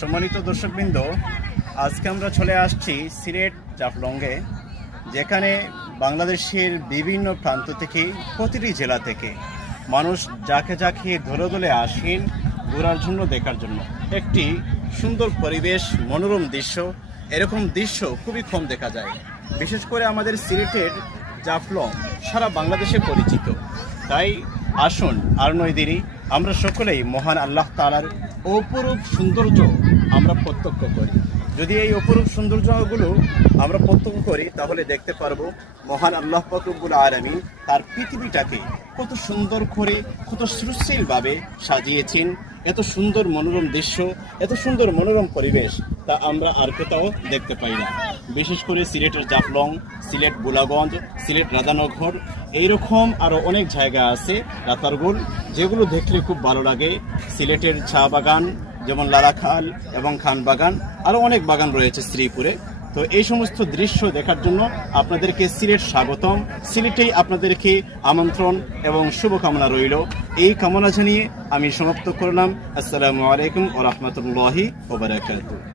সম্মানিত দর্শকবৃন্দ, আজকে আমরা চলে আসছি সিলেট জাফলংয়ে, যেখানে বাংলাদেশের বিভিন্ন প্রান্ত থেকে, প্রতিটি জেলা থেকে মানুষ যাকে যাকে দলে দলে আসেন ঘোরার জন্য, দেখার জন্য। একটি সুন্দর পরিবেশ, মনোরম দৃশ্য, এরকম দৃশ্য খুবই কম দেখা যায়। বিশেষ করে আমাদের সিলেটের জাফলং সারা বাংলাদেশে পরিচিত। তাই আসুন আর নয় দেরি, আমরা সকলেই মহান আল্লাহ তাআলার অপরূপ সৌন্দর্য আমরা প্রত্যক্ষ করি। যদি এই অপরূপ সৌন্দর্যগুলো আমরা প্রত্যক্ষ করি, তাহলে দেখতে পারবো মহান আল্লাহ পাক রব্বুল আলামিন তার পৃথিবীটাকে কত সুন্দর করে, কত সুশীলভাবে সাজিয়েছেন। এত সুন্দর মনোরম দৃশ্য, এত সুন্দর মনোরম পরিবেশ, তা আমরা আর কোথাও দেখতে পাই না। বিশেষ করে সিলেটের জাফলং, সিলেট গোলাগঞ্জ, সিলেট রাধানগর, এইরকম আরও অনেক জায়গা আছে, রাতারগুল, যেগুলো দেখলে খুব ভালো লাগে। সিলেটের চা বাগান যেমন লালাখাল এবং খান বাগান, আরও অনেক বাগান রয়েছে শ্রীপুরে। তো এই সমস্ত দৃশ্য দেখার জন্য আপনাদেরকে সিলেট স্বাগতম, সিলেটেই আপনাদেরকে আমন্ত্রণ এবং শুভকামনা রইল। এই কামনা জানিয়ে আমি সমাপ্ত করলাম। আসসালামু আলাইকুম ওয়া রাহমাতুল্লাহি ওয়া বারাকাতুহু।